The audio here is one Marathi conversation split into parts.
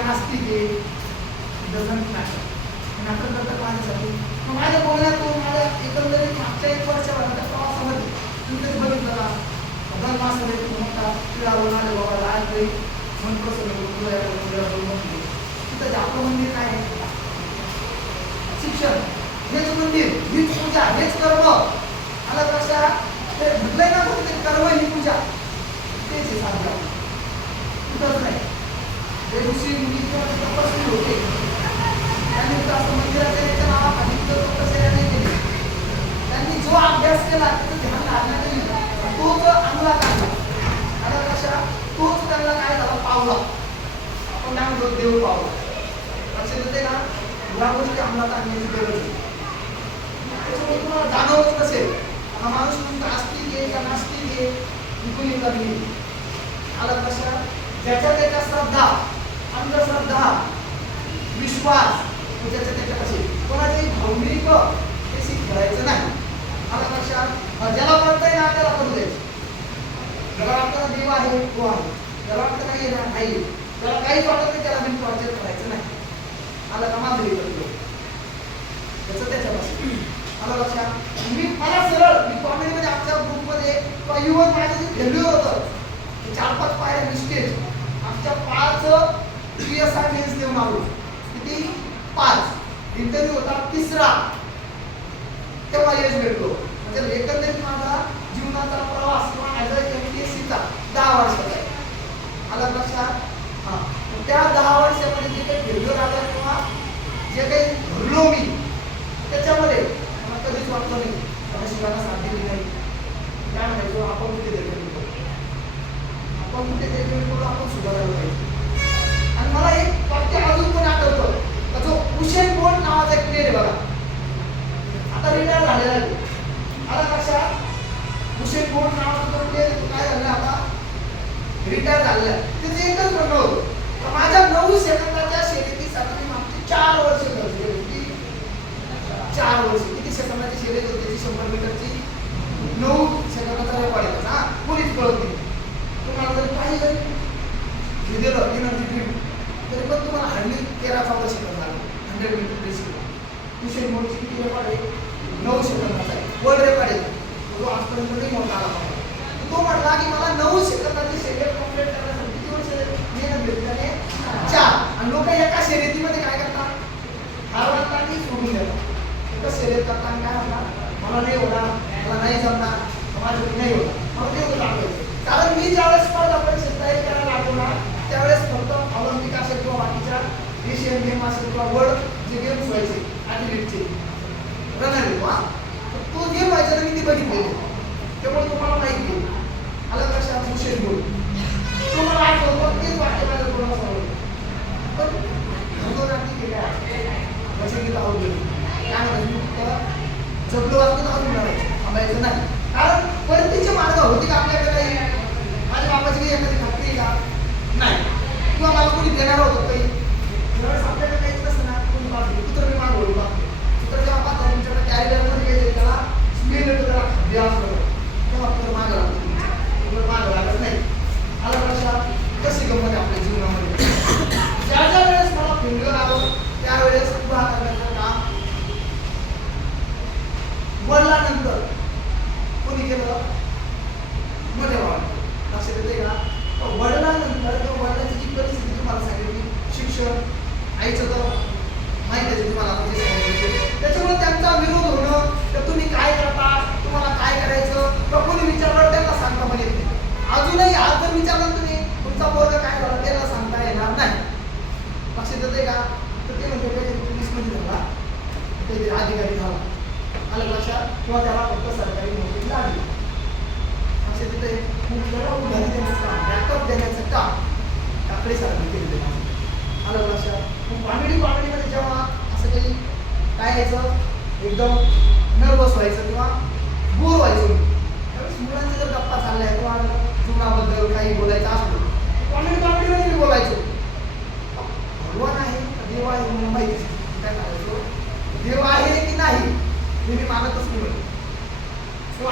का नास्तिक आहे डझंट मॅटर. नाटक करतात माझ्यासाठी. मग माझ्या बोलण्यातून माझ्या एकंदरीत मागच्या 1 वर्षभराच्या प्रवासामध्ये तुम्ही तेच बघितलं का भगवान मास्तर म्हणतात तिला आले बाबा आज मन प्रसन्न तिथं आपलं मंदिर काय आहे? शिक्षण, हेच मंदिर, हीच पूजा, हेच कर्म. मला कशा ते म्हटलंय ना फक्त कर्म ही पूजा तेच आहे साधना. कुठंच नाही. जे ऋषी मुनी तपस्वी होते त्यांनी असं मंदिराच्या नावाखाली तपस्या नाही केली. त्यांनी जो अभ्यास केला त्याचं ध्यान धारणा केली तोच अंमलात आणला. मला कशा तोच त्यांना काय झाला पावला. आपण काय म्हणतो देव पावला. लक्षात येते ना या गोष्टी अंमलात आणण्याची गरज आहे. त्याच्यामुळे तुम्हाला जाणवत नसेल हा माणूस तुमचा आस्तिक आहे का नास्तिक आहे विकुली करणे. आला कशा ज्याच्या त्याच्या श्रद्धा, अंधश्रद्धा, विश्वास ज्याच्या त्याच्या कसे कोणाची भावनिक हे करायचं नाही. आला कशा ज्याला कळतंय ना त्याला करू द्यायचं. ज्याला वाटतं देव आहे तो आहे, ज्याला वाटतं नाही आहे ना नाही, त्याला काहीच वाटत नाही त्याला मी टॉर्चर करायचं नाही. आला का माधुरी करतो त्याचं त्याच्यापासून. आला लक्षात मी मला सरळ मी कॉमेडीमध्ये आमच्या ग्रुपमध्ये किंवा युवन माझं जे फेल्युअर होतं 4-5 पायऱ्या मिस्टेज आमच्या 5 PSR मेन्स देऊन आलो. किती 5 इंटरव्ह्यू होता 3रा तेव्हा यश भेटलो. म्हणजे एकंदरीत माझा जीवनाचा प्रवास किंवा ॲज अ MPSCचा 10 वर्षाचा आहे. आला लक्षात. हां त्या 10 वर्षामध्ये जे काही फेल्युअर आलं किंवा जे काही घडलो मी त्याच्यामध्ये मला कधीच वाटलं नाही मला शिवायला साथ दिली नाही. काय म्हणायचो आपण कुठे देखील आपण कुठे देखील आपण सुधारायला पाहिजे. आणि मला एक वाक्य अजून पण आठवतं का जो उसेन बोल्ट नावाचा एक प्लेयर आहे बघा आता रिटायर झालेला आहे. आला लक्षात उसेन बोल्ट नावाचा तो प्लेयर काय झालं आता रिटायर झालेला आहे. त्याचं एकच म्हणणं होतं माझ्या 9 सेकंदाच्या शर्यतीसाठी मागची 4 वर्ष खर्च केली. 4 वर्ष किती सेकंदाची शर्यत होती त्याची 100 मीटरची 9 सेकंदाचा रेकॉर्ड आहे त्याचा. कोणीच कळत नाही. तुम्हाला जर काही जरी हे दिलं एनर्जी ड्रिंक तरी पण तुम्हाला हल्ली 13-14 सेकंद लागले 100 मीटर रेसला. उसेन बोल्टची किती रेकॉर्ड आहे 9 सेकंदाचा आहे. वर्ल्ड रेकॉर्ड आहे तो आजपर्यंत नाही मोठा आला. तो म्हटला की मला 9 सेकंदाची शर्यत कंप्लीट करण्यासाठी किती वर्ष मेहनत घेतली त्याने 4. आणि लोक एका शर्यतीमध्ये काय करतात हारवतात आणि सोडून देतात. एका शर्यत करताना काय म्हणतात मला नाही होणार, मला नाही जमणार, माझ्याकडे नाही होणार, मला ते दाखवायचं. कारण मी ज्यावेळेस स्पर्धा परीक्षेत तयारी करायला लागलो ना त्यावेळेस फक्त ऑलिम्पिक असेल किंवा बाकीच्या एशियन गेम असेल किंवा वर्ल्ड जे गेम्स व्हायचे ॲथलीटचे रनर तो गेम व्हायचा तर मी ती बघितलेली. त्यामुळे तुम्हाला माहिती आहे. आलं कशा उसेन बोल्ट तुम्हाला आठवतो तेच वाक्य माझ्या कोणाला सांगतो पण भगवनाची केल्या कसे गेलं आवडलं काय म्हणतात जगलो वाचतो तर अजून लढायचं थांबायचं नाही. कारण परतीचे मार्ग होते का आपल्याकडे काही माझ्या बाबाची काही एखादी खात्री आहे का नाही किंवा मला कोणी देणार होतं काही ज्यावेळेस आपल्याकडे काहीच नसतं ना कोणी पाहतो कुत्र मी माग ओळखा कुत्र जेव्हा पाहता तुमच्याकडे कॅरीबॅगमध्ये घ्यायचं त्याला स्मेल येतो त्याला खाद्य असलं तेव्हा कुत्र मागं लागतं तुमचं मागं लागत नाही. आलं लक्षात कशी गंमत आपल्या जीवनामध्ये. ज्या ज्या वेळेस मला फेल्युअर आलं त्यावेळेस उभा करण्याचं काम वडिलांनंतर कोणी केलं मध्ये वाढ. लक्षात येते का वडिलांनंतर किंवा वडिलांची जी परिस्थिती तुम्हाला सांगितली शिक्षण आईचं तर माहीत आहे तुम्हाला त्याच्यामुळे त्यांचा विरोध होणं तर तुम्ही काय करता तुम्हाला काय करायचं किंवा कोणी विचारलं त्यांना सांगता पण येत नाही. अजूनही आज जर विचारलं तुम्ही तुमचा वर्ग काय झाला त्याला सांगता येणार नाही. लक्षात येते का तर ते म्हणते पोलीसमध्ये झाला काहीतरी अधिकारी झाला आलं लक्षात किंवा त्याला फक्त सरकारी नोकरी लागली. लक्षात येते त्याला उधारी देण्याचं काम बॅकअप देण्याचं काम टाकळी सारखं केलेलं आहे. आलं लक्षात. कॉमेडीमध्ये जेव्हा असं काही काय यायचं एकदम नर्वस व्हायचं किंवा बोर व्हायचं त्यावेळेस मुलांचे जर गप्पा चाललाय किंवा जीवनाबद्दल काही बोलायचं असलं कॉमेडीमध्ये मी बोलायचो भगवान आहे देव आहे म्हणून माहिती काय करायचो देव आहे की नाही हे मी मानतच नाही.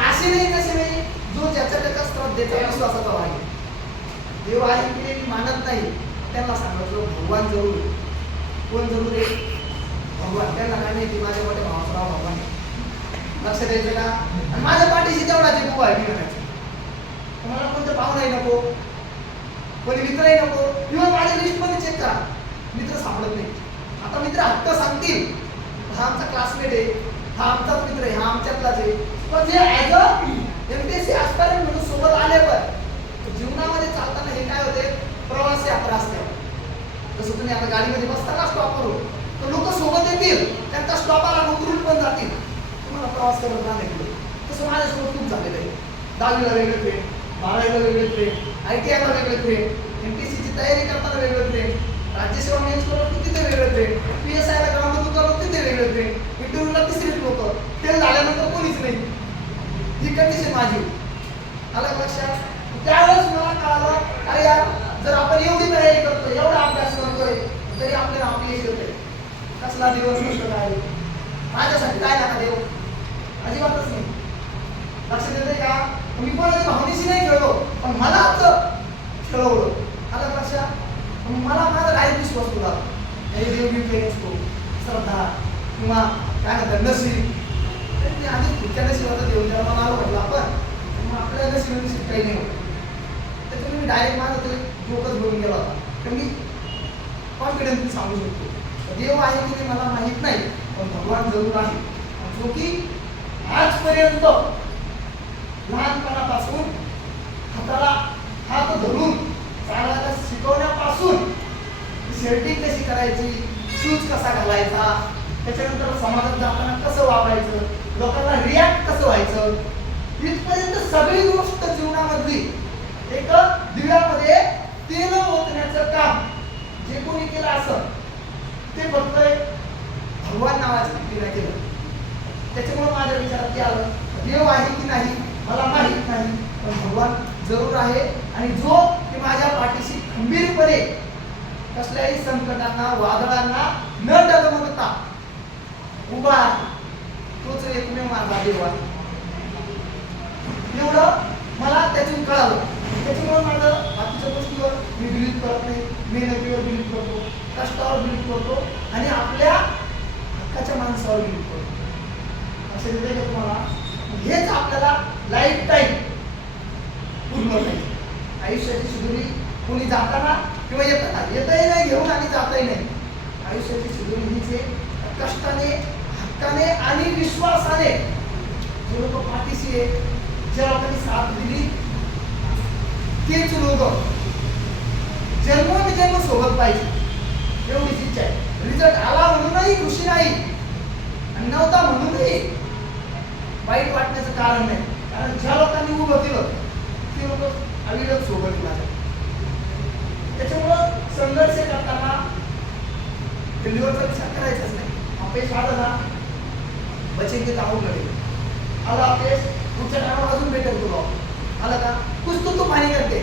असे नाही तसे नाही जो ज्याच्या त्याच्या श्रद्धेचा विश्वासाचा आहे. देव आहे की नाही मी मानत नाही त्यांना सांगायचो भगवान जरूर आहे. कोण जरूर आहे? भगवान. त्यांना काय माहिती माझ्या मोठे भावासराव भगवान आहे. लक्ष द्यायचं का? आणि माझ्या पाठीशी तेवढा जे बुवा आहे मी म्हणायचं. तुम्हाला कोणतं पाहुणाही नको, कोणी मित्रही नको, किंवा माझ्या लिस्टमध्ये चेक करा, मित्र सापडत नाही. आता मित्र हक्क सांगतील हा आमचा क्लासमेट आहे, हा आमचाच मित्र आहे, हा आमच्यातलाच आहे. पण जे ॲज अ एमपीएससी ॲस्पायरंट म्हणून सोबत आले, पण जीवनामध्ये चालताना हे काय होते, प्रवासी यात्रा असते. जसं तुम्ही आता गाडीमध्ये बसताना स्टॉपवरून तर लोक सोबत येतील, त्यांच्या स्टॉपाला उतरून पण जातील, तुम्हाला प्रवास करत राहणे. तसं माझ्यासोबत खूप झालेलं आहे. 10वीला वेगळे फ्रेंड, 12वीला वेगळे फ्रेंड, ITIला वेगळे फ्रेंड, MPSCची तयारी करताना वेगळे फ्रेंड, राज्यसेवा मेन्स करतो तिथे वेगळे फ्रेंड, PSIला ग्राउंड उतरलो तिथे वेगळे फ्रेंड, इंटरव्ह्यूला तिसरीच लोक, फेल झाल्यानंतर कोणीच नाही. ही कंडिशन माझी. आलं लक्षात? त्यावेळेस मला कळालं अरे यार, जर आपण एवढी तयारी करतोय, एवढा अभ्यास करतोय, तरी आपल्याला अपयश येतंय. कसला दिवस नसतो काय? माझ्यासाठी काय नका देऊ? अजिबातच नाही. लक्षात येते का? मी कोणाच्या भावनेशी नाही खेळलो, पण मला खेळवलं. आलं लक्षात? मला माझा डायरेक्ट विश्वास होता. हे देव मी असतो, श्रद्धा किंवा काय म्हणतात नशीब. आधी पुढच्या नशिबाचा देऊन त्याला मला म्हटलं आपण आपल्या नशिबाविषयी काही नाही होत. त्याच्यामुळे मी डायरेक्ट माझा तो डोकंच बोलून गेला होता. तर मी कॉन्फिडन्सली सांगू शकतो देव आहे की ते मला माहीत नाही, पण भगवान जरूर आहे. जो की आजपर्यंत लहानपणापासून हाताला हात धरून चालायला शिकवण्यापासून शर्टिंग कशी करायची, शूज कसा घालायचा, त्याच्यानंतर समाजात जाताना कसं वागायचं, लोकांना रिॲक्ट कसं व्हायचं, इथपर्यंत सगळी गोष्ट जीवनामधली एक दिव्यामध्ये तेल ओतण्याचं काम जे कोणी केलं असं ते फक्त भगवान नावाच्या व्यक्तीने केलं. त्याच्यामुळे माझ्या विचारात ते आलं देव आहे की नाही मला माहीत नाही, पण भगवान जरूर आहे. आणि जो की माझ्या पाठीशी खंबीरपणे कसल्याही संकटांना वादळांना न डगमगता उभा आहे, तोच एकमेव माझा देव आहे. एवढं मला त्यातून कळालं. त्याच्यामुळे माझं बाकीच्या गोष्टीवर मी बिलीव्ह करत नाही, मेहनतीवर बिलीव्ह करतो, कष्टावर बिलीव्ह करतो आणि आपल्या हक्काच्या माणसावर बिलीव्ह करतो. असं दिलं का तुम्हाला? हेच आपल्याला लाईफ टाईम पूर्ण पाहिजे. आयुष्याची शिदोरी कोणी जाताना किंवा येताना येतही नाही घेऊन आणि जातही नाही. आयुष्याची शिदोरी हीच आहे, कष्टाने हक्काने आणि विश्वासाने जे लोक पाठीशी आहे, ज्या लोकांनी साथ दिली तेच लोक जन्मोजन्म सोबत पाहिजे एवढीच इच्छा आहे. रिझल्ट आला म्हणूनही खुशी नाही आणि नव्हता म्हणूनही वाईट वाटण्याचं कारण नाही. कारण ज्या लोकांनी उभं केलं ते लोक अविरत सोबत दिला. त्याच्यामुळं संघर्ष करताना फेल्युअरचा विचार करायचाच नाही. अपयश आलं ना बचेंगे काहून घडेल, आलं अपयश पुढच्या टायमाला अजून बेटर करू. आलं का कुछ तो पाणी करते.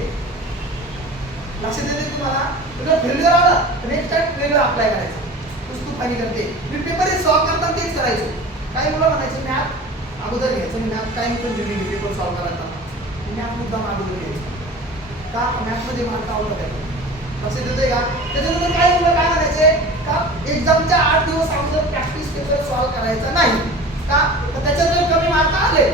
लक्षात येते तुम्हाला? तुला फेल्युअर आलं नेक्स्ट टाइम वेगळं अप्लाय करायचं. कुछ तो पाणी करते. मी पेपर सॉल्व करताना तेच करायचो. काही मुलं म्हणायचं मॅथ अगोदर घ्यायचं, मी मॅथ काही पण दिली पेपर सॉल्व करायचा मॅथ मुद्दाम अगोदर घ्यायचं का मॅथमध्ये मार्क आवडत आहे. लक्षात येते का? त्याच्यानंतर काही मुलं काय म्हणायचे का एक्झामच्या 8 दिवस अगोदर प्रॅक्टिस पेपर सॉल्व करायचा नाही का, तर त्याच्यात जर कमी मार्क आले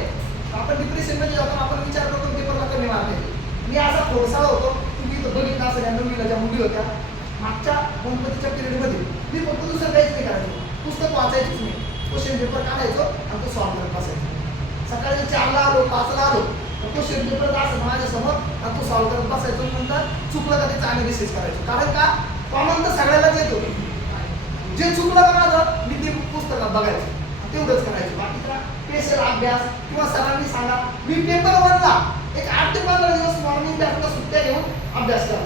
आपण डिप्रेशनमध्ये जातो, आपण विचार करतो पेपरला कमी मार्क आहे. मी असा खोडसाळा होतो, तुम्ही बघितलं असेल या नववीला ज्या मुली होत्या मागच्या गणपतीच्या पिरियडमध्ये मी फक्त दुसरं काहीच नाही करायचो, पुस्तक वाचायचंच नाही, क्वेश्चन पेपर काढायचो आणि तो सॉल्व करत बसायचो. सकाळी 4ला आलो 5ला आलो क्वेश्चन पेपर असं माझ्यासमोर आणि तो सॉल्व करत बसायचो. नंतर चुकलं का त्याचा अनालिसिस करायचो. कारण का कॉमन तर सगळ्यालाच येतो, जे चुकलं का माझं मी ते पुस्तकात बघायचं तेवढंच करायचं. बाकीचा स्पेशल अभ्यास किंवा सरांनी सांगा मी पेपर 1ला एक 8 ते 15 दिवस मॉर्निंग बॅकला सुट्ट्या घेऊन अभ्यास करा.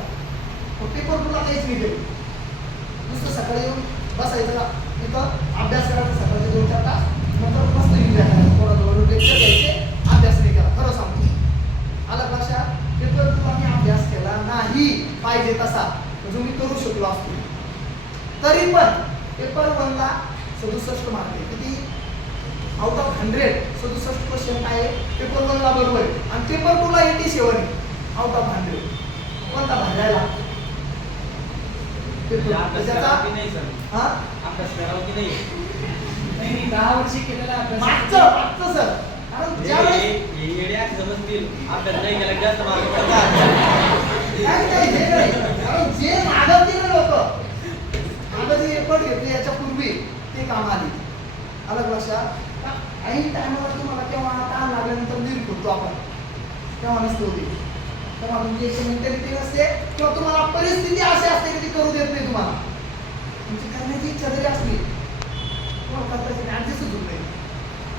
पेपर 2ला काहीच नाही केलं, नुसतं सकाळी येऊन बसायचं तिथं अभ्यास करायचा सकाळचे 2-4 तास, नंतर मस्त एन्जॉय करायचं. कोणाजवळ लेक्चर घ्यायचे, अभ्यास नाही केला. खरं सांगतो आलं लक्षात? पेपर 2ला मी अभ्यास केला नाही पाहिजे तसा, जो मी करू शकलो असतो. तरी पण पेपर 1ला 67 मार्क आहे. किती आउट ऑफ 100 67 क्वेश्चन काय आहे पेपर 1ला बरोबर आहे. आणि पेपर 2ला 87 आहे आउट ऑफ 100. कोणता भरायला त्याचा नाही सर, हा अभ्यास करावा की नाही? नाही 10 वर्षी केलेला अभ्यास मागचं सर, कारण ज्यावेळेस हे येड्या समजतील, अभ्यास नाही केला की जास्त मार्क पडतात. नाही हे नाही, कारण जे मागवतील लोक आता जे एफर्ट घेतले याच्या पूर्वी ते काम आली. अलग लक्षात ऐन टायमाला तुम्हाला केव्हा ताण लागल्यानंतर लीड करतो आपण, तेव्हा नसतो ते, तेव्हा तुमची एक मेंटॅलिटी नसते किंवा तुम्हाला परिस्थिती अशी असते की ती करू देत नाही तुम्हाला. तुमची करण्याची इच्छा जरी असली तुम्हाला करताची ऍडजस्टच होत नाही.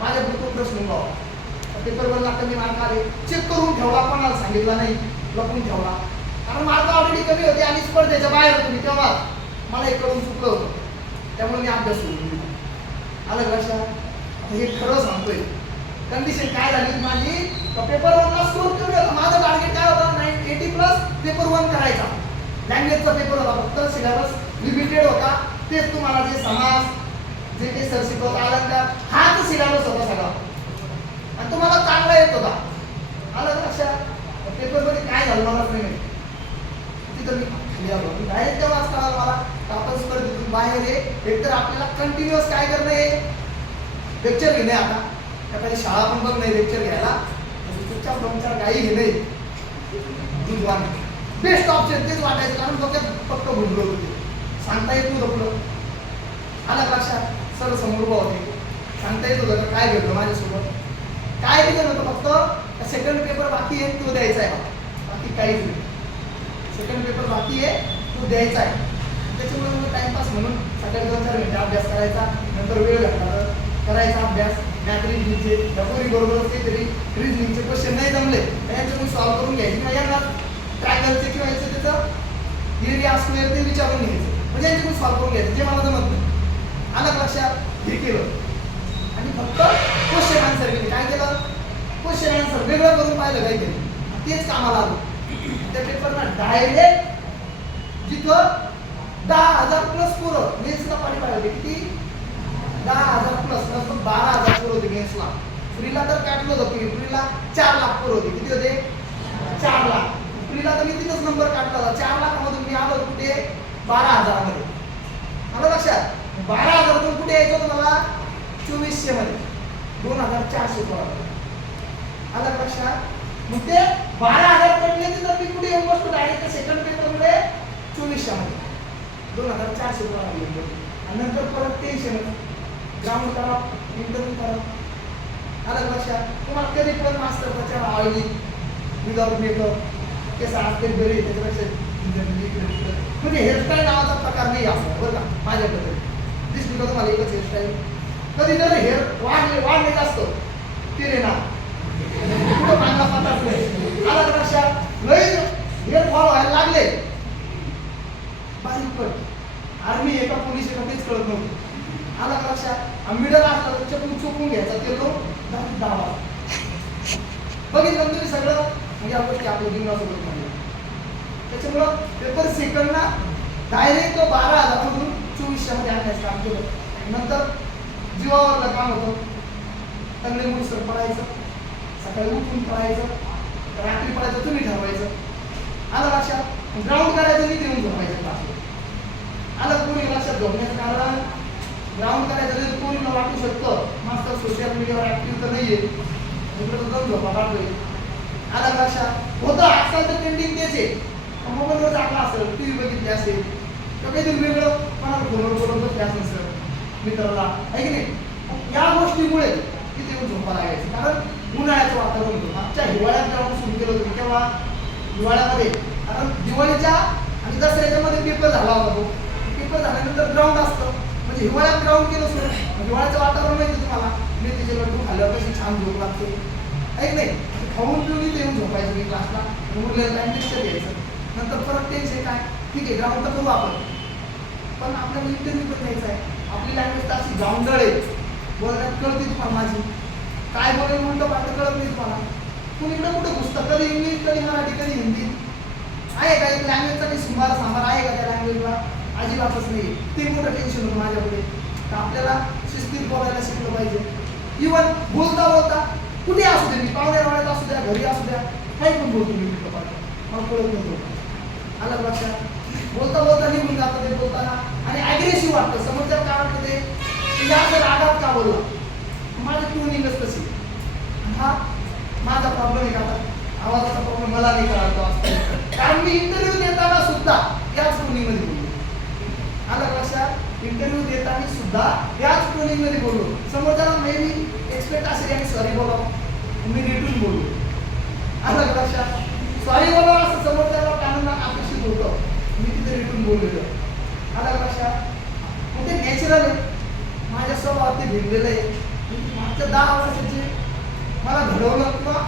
माझ्याकडे तो प्रश्न बाबा पेपर बनला कमी मार्क आले, चेक करून ठेवला, कोणाला सांगितला नाही, लपून ठेवला, कारण मार्क ऑलरेडी कमी होते आणि स्पर्धेच्या बाहेर होतो मी तेव्हा, मला हे करून चुकलं होतं, त्यामुळे मी अभ्यास सुरू केला. अलग लक्षात हे खरं सांगतोय. कंडिशन काय झाली माझी, पेपर 1 ला स्कोर कमी होता, माझं टार्गेट काय होतं 80+ पेपर 1 करायचा. लँग्वेजचा पेपर होता, फक्त सिलेबस लिमिटेड होता, तेच तुम्हाला जे समास जे काही सर शिकवता अलंकार हाच सिलेबस होता सगळा आणि तुम्हाला चांगला येत होता. अलग लक्षात पेपर मध्ये काय झालं मला नाही माहिती. तिथं मी खाली आलो, डायरेक्ट तेव्हाच कळालं मला आपण स्पर्धेतून बाहेर आहे. एकतर आपल्याला कंटिन्युअस काय करणं आहे, लेक्चर घेणे. आता एखादी शाळा पण बघ नाही लेक्चर घ्यायला, चुपचाप 2-4 गाई घेणे बेस्ट ऑप्शन तेच वाटायचं, कारण डोक्यात फक्त भुंडलो होते, सांगता येत नव्हतं पुढं. अलग लक्षात सर समोर उभा होते, सांगता येत होतं काय घडलं माझ्यासोबत, काय रिझन होतं, फक्त सेकंड पेपर बाकी आहे तो द्यायचा आहे, बाकी काहीच नाही. सेकंड पेपर बाकी आहे तो द्यायचा आहे, त्याच्यामुळे मग टाइमपास म्हणून सकाळी 2-4 घंटे अभ्यास करायचा, नंतर वेळ भेटला करायचा अभ्यास. मॅथ रिजनिंगचे त्यापूर्वी बरोबर असते तरी रिजनिंगचे क्वेश्चन नाही जमले त्याच्यात मी सॉल्व्ह करून घ्यायचे, किंवा यांना ट्रायंगलचे किंवा याचं त्याचं एरिया स्क्वेअर ते विचारून घ्यायचं, म्हणजे यांचे मी सॉल्व्ह करून घ्यायचं जे मला जमत नाही. अलग लक्षात हे केलं आणि फक्त क्वेश्चन आन्सर केले. काय केलं, क्वेश्चन आन्सर वेगळं करून पाहिलं काहीतरी, तेच कामाला आलो. त्या पेपरला डायरेक्ट जिथं 10,000+ पोरं मेन्सला क्वालिफाय होते, किती 10,000+, लगभग 12,000 पोरं होते मेन्सला. फ्रीला तर काढलं होतं की फ्रीला 4 लाख पोरं होते, किती होते 4 लाख. फ्रीला तर मी तिथंच नंबर काढला होता, 4 लाखामधून मी आलो कुठे 12,000 मध्ये. मला लक्षात 12,000तून कुठे यायचं होतं मला 2400 मध्ये, 2,400 पोरं. अलग लक्षात मग ते 12,000 पडले तर मी कुठे येऊन बसतो डायरेक्ट सेकंड पेपर मध्ये 2400 मध्ये 2,400 पोरं गेले. आणि नंतर परत टेन्शन ग्राउंड करा, इंटरव्ह्यू करा. अलग लक्षात तुम्हाला कधी पण मास्टर त्याच्या ऑइली विदाउट मेकअप केस असते बरे, त्याच्यापेक्षा म्हणजे हेअरस्टाईल नावाचा प्रकार नाही असं बरं का माझ्याकडे दिसली का तुम्हाला एकच हेअरस्टाईल. कधी जर हेअर वाढले जास्त ते ना कुठं मागला पताच नाही. अलग लक्षात लय हेअर फॉल व्हायला लागले, बारीक पण आर्मी एका पोलीस एका तेच कळत नव्हतं. अलग लक्षात मिडल असला चपून चुकून घ्यायचा ते लोक दावा बघितलं तुम्ही सगळं, म्हणजे या गोष्टी आपल्या जीवनासोबत नाही. त्याच्यामुळं पेपर सेकंडला डायरेक्ट 12,000मधून 2400 मध्ये आणण्याचं काम केलं. नंतर जीवावरलं काम होतं, चांगले मुलसर पडायचं, सकाळी उठून पडायचं, रात्री पडायचं तुम्ही ठरवायचं. आलं लक्षात ग्राउंड करायचं नीट येऊन झोपायचं क्लासला. आलं कोणी लक्षात झोपण्याचं कारण ग्राउंड करायचं नाही, कोणीला वाटू शकतं मास्तर सोशल मीडियावर ऍक्टिव्ह तर नाहीये, जाऊन झोपा काढतोय. आलं लक्षात होतं आजकाल तर ट्रेंडिंग तेच आहे, मोबाईलवर टाकला असेल, टीव्ही बघितली असेल किंवा काहीतरी वेगळं कोणाला फोनवर बोलत बसले असेल सर मित्राला, आहे की नाही. या गोष्टीमुळे तिथे येऊन झोपा लागायचं, कारण उन्हाळ्याचं वातावरण होतं. मागच्या हिवाळ्यात ग्राउंड सुरू केलं होतं तेव्हा हिवाळ्यामध्ये, कारण दिवाळीच्या आणि दसऱ्याच्या मध्ये पेपर झाला होता. तो पेपर झाल्यानंतर ग्राउंड असतं, म्हणजे हिवाळ्यात ग्राउंड केलं सुरू. हिवाळ्याचं वातावरण माहिती तुम्हाला, मेथीचे लड्डू खाल्ल्यावर कशी छान झोप लागते, आहे की नाही. खाऊन पिऊन इथे येऊन झोपायचं मी क्लासला, उरलेलं टाइम लेक्चर घ्यायचं. नंतर परत टेन्शन काय, ठीक आहे ग्राउंड तर करू आपण, पण आपल्याला इंटरव्ह्यू पण द्यायचा आहे. आपली लँग्वेज तर अशी गावंडळ आहे, बोलण्यात कळते तुम्हाला माझी, काय बोलेल म्हणतो पाठ कळत नाही तुम्हाला. कुणीकडे कुठे घुसतं, कधी इंग्लिश कधी मराठी कधी हिंदी, आहे का एक लँग्वेजचा काही सुमार सांबार आहे का त्या लँग्वेजला, अजिबातच नाही. ते मोठं टेन्शन होतं माझ्यापुढे. तर आपल्याला शिस्तीत बोलायला शिकलं पाहिजे. इव्हन बोलता बोलता कुठे असू दे, मी पाहुण्यावाड्यात असू द्या, घरी असू द्या, काही पण बोलतो मी, मला कळत नव्हतं. आलं लक्षात बोलता बोलता निघून जातं ते की या जर रागात का बोलला, माझं ट्युनिंगच तशी. हा माझा प्रॉब्लेम आहे का आता आवाजाचा प्रॉब्लेम मला नाही कळतो, कारण मी इंटरव्ह्यू देताना सुद्धा याच ट्युनिंगमध्ये बोललो. आलं लक्षात? इंटरव्ह्यू देताना सुद्धा याच ट्युनिंगमध्ये बोललो. समोरच्याला मे बी एक्सपेक्ट असेल आणि सॉरी बोला, मी रिटून बोललो. आलं लक्षात? सॉरी बोला असं समोरच्याला कानांना अपेक्षित होतं, मी तिथे रिटून बोललेलो. आलं लक्षात? मग ते नॅचरल आहे, माझ्या स्वभावात ते भिडलेलं आहे. मागच्या 10 वर्षाचे मला घडवलं किंवा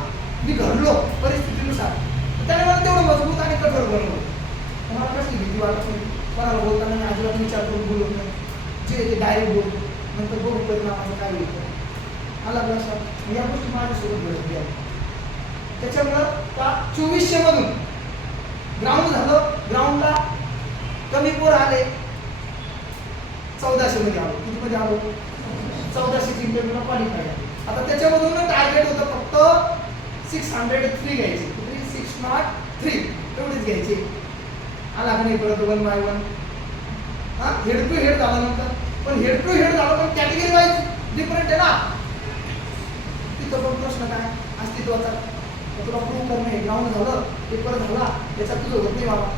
मी घडलो परिस्थितीनुसार, त्याने मला तेवढं मजबूत आणि कठोर बनवलं. मला कसली भीती वाटत नाही, कोणाला बोलताना मी अजिबात विचार करून बोलत नाही, जे ते डायरेक्ट बोलतो, नंतर बघू परिणामाचं काय होतं. आला लक्षात? या गोष्टी माझ्यासोबत घडल्या. त्याच्यामुळं त्या 2400 मधून ग्राउंड झालं, ग्राउंडला कमी पोर आले, 1400 मध्ये आलो. किती मध्ये आलो? 1400 इंटरव्ह्यूला क्वालिफाय झाले. आता त्याच्यामधून टार्गेट होतं फक्त 603 घ्यायचे, 603 एवढेच घ्यायचे. आला का नाही परत 1 by 1. हा हेड टू हेड झाला नंतर, पण हेड टू हेड झालं पण कॅटेगरी वाईज डिफरंट आहे ना. तिथं पण प्रश्न काय अस्तित्वाचा, तुला प्रूव्ह करणं आहे. ग्राउंड झालं, पेपर झाला, त्याच्यात तुझं होत नाही बाबा.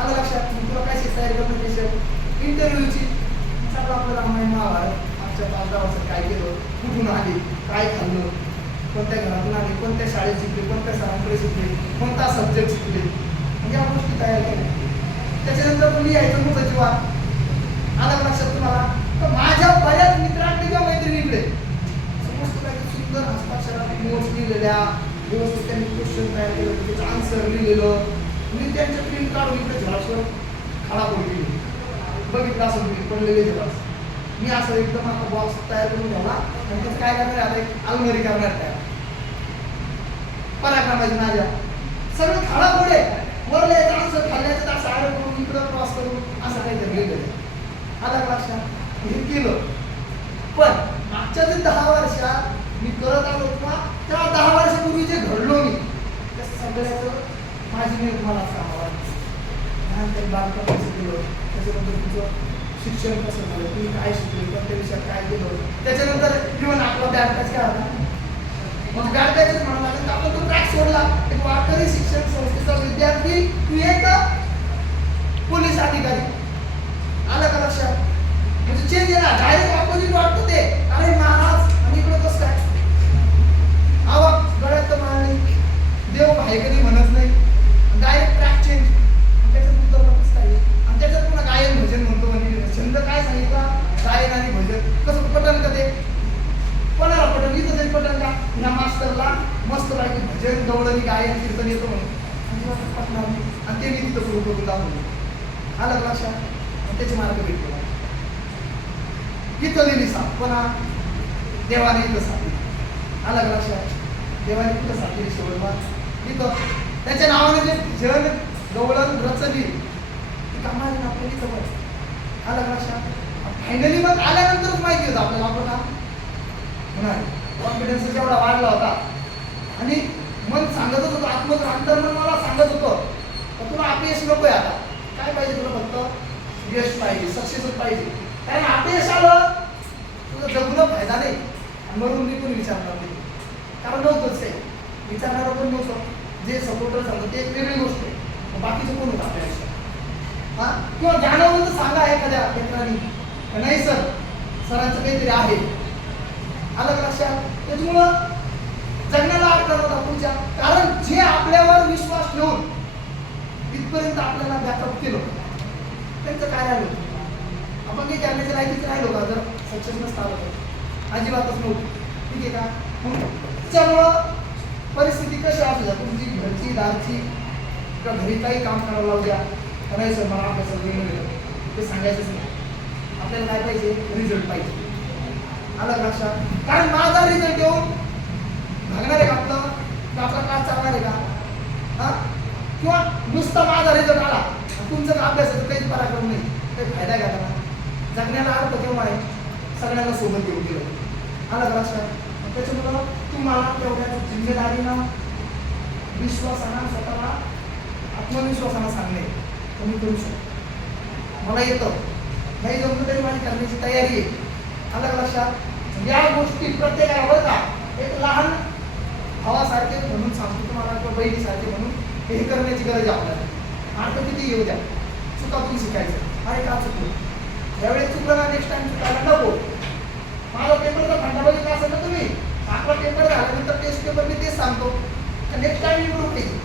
आलं लक्षात? तुला काय तयारी करणं त्याच्यात इंटरव्ह्यूची सगळं आपलं रामायण महाभारत आमच्या 5-10 वर्षात काय केलं, कुठून आले, काय खाल्लं, कोणत्या घरातून आले, कोणत्या शाळेत शिकले, कोणत्या सरांकडे शिकले, कोणता सब्जेक्ट शिकले, म्हणजे या गोष्टी तयार केल्या. त्याच्यानंतर तुम्ही यायचं मोठं जीवा. आलं लक्षात तुम्हाला? तर माझ्या बऱ्याच मित्रांनी किंवा मैत्रिणीकडे समजतं काय सुंदर हस्ताक्षरात नोट्स लिहिलेल्या, व्यवस्थित त्यांनी क्वेश्चन तयार केलं, त्याचं आन्सर लिहिलेलं, मी त्यांच्या प्रिंट काढून इकडे झेरॉक्सवर खाडा पडली. बघितलं असं मी पडलेले झेरॉक्स. मी असं एकदम आता बॉक्स तयार करून घ्याला आणि त्याचं काय करणार, आता एक अलमारी करणार तयार पराक्रमाची माझ्या. सगळं खाडा पडे वरले आन्सर खाल्ल्याचं असं आडं करून इकडं क्रॉस करून असं काहीतरी लिहिलेलं. आला लक्षात? हे केलं. पण मागच्या जे 10 वर्षात मी करत आलो किंवा त्या 10 वर्षापूर्वी जे घडलो मी, त्या सगळ्याचं माझी मी तुम्हाला सांगावं. लहानपणी बालपण कसं केलं, त्याच्यानंतर तुझं शिक्षण कसं झालं, तुम्ही काय शिकले, कोणत्या विषयात काय केलं, त्याच्यानंतर इव्हन आपला बॅटॅच काय होता, मग बॅटॅचच म्हणावं लागेल. आपण तो ट्रॅक सोडला, एक वारकरी शिक्षण संस्थेचा विद्यार्थी, तू एक पोलीस अधिकारी. आलं का लक्षात? म्हणजे चेंज आहे ना, डायरेक्ट ऑपोजिट वाटतं ते. अरे महाराज आणि इकडं कसं काय आवक गळ्यात तर मारली, देव भाई कधी म्हणत नाही, डायरेक्ट ट्रॅक चेंज. त्याच्यात उत्तर कसं काय, आणि त्याच्यात पुन्हा गायन भजन म्हणतो. म्हणजे छंद काय सांगितला, गायन आणि भजन. कसं पटन का ते? कोणाला पटन? इथं तरी पटन का? ह्या मास्तरला मस्त पाहिजे भजन गवळणी गायन कीर्तन येतो म्हणून पटणार नाही, आणि ते मी तिथं सुरू करून दाखवलं. आलं लक्षात? त्याचे मार्ग भेटले. इथं दिली साथ, पुन्हा देवाने इथं साथ. आलं लक्षात? देवाने कुठं साथ दिली शेवटला इथं. त्याच्या नावाने जे जन गवळण रचली ती कामाची आपल्याला इथं पण. आलं लक्षात? फायनली मग आल्यानंतरच माहिती होतं आपल्याला आपण काम होणार. कॉन्फिडन्स जेवढा वाढला होता आणि मन सांगतच होतं, आत्मन अंतर्मन मला सांगत होतं तुला अपयश नकोय. आता काय पाहिजे तुला? फक्त यश पाहिजे, सक्सेसच पाहिजे. कारण अपयश आलं तुझं जगून फायदा नाही, म्हणून मी पण विचारणार नाही. कारण नव्हतंच ते विचारणारं पण नव्हतं. जे सपोर्टर झालं ते एक वेगळी गोष्ट आहे, बाकीचं कोण होतं आपल्या आयुष्यात? हां, किंवा जाणवलं तर सांगा एखाद्या मित्रांनी, नाही सर सरांचं काहीतरी आहे. आलं लक्षात? त्याच्यामुळं जगण्याला अर्थ होता पुढच्या. कारण जे आपल्यावर विश्वास ठेवून इथपर्यंत आपल्याला बॅकअप केलं त्यांचं काय राहिलं? आपण काही करण्याच्या लायकीच राहिलो का? जर सक्सेस नसतं आलं तर अजिबातच नव्हतं. ठीक आहे का? त्याच्यामुळं परिस्थिती कशी असू द्या, तुमची घरची दारची किंवा घरी काही काम करायला लावू द्या, नाही सर मला अभ्यासात वेळ मिळेल ते सांगायचंच नाही. आपल्याला काय पाहिजे? रिझल्ट पाहिजे. आलं लक्षात? कारण माझा रिझल्ट येऊन भागणार आहे का आपलं? का आपला क्लास चालणार आहे का? हां, किंवा नुसता माझा रिझल्ट आला तुमचं अभ्यासाचं काहीच पराक्रम नाही, काही फायदा घ्या ना. जगण्याला अर्थ केव्हा आहे? सगळ्यांना सोबत घेऊन गेलं. आलं लक्षात? त्याच्यामुळं तुम्हाला तेवढ्या जिम्मेदारीनं विश्वासानं स्वतःला आत्मविश्वासानं सांगणे तुम्ही करू शकता. मला येतं नाही जमलं तरी माझी करण्याची तयारी आहे. आलं का लक्षात? या गोष्टी प्रत्येकाला बरं का एक लहान भावासारखे म्हणून सांगतो तुम्हाला किंवा बहिणीसारखे म्हणून हे करण्याची गरज आहे आपल्याला. अर्थ किती येऊ द्या, चुकातून शिकायचं. अरे का चुकलो, यावेळेस चुकलं ना, नेक्स्ट टाइम चुकायला नको. माझा पेपरचा फंडा बघितला असेल ना तुम्ही, आपला पेपर झाल्यानंतर टेस्ट पेपर मी तेच सांगतो, नेक्स्ट टाइम इम्प्रूव्ह केली,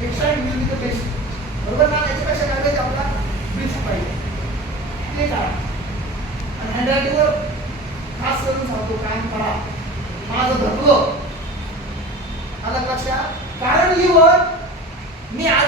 next time will be the best. बरोबर ना? याच्यापेक्षा काय पाहिजे आपला बेस्ट पाहिजे ते करा. आणि हँडरायटिंगवर खास करून सांगतो काम करा. माझं धरलो आलं लक्षात? कारण लिहून मी आज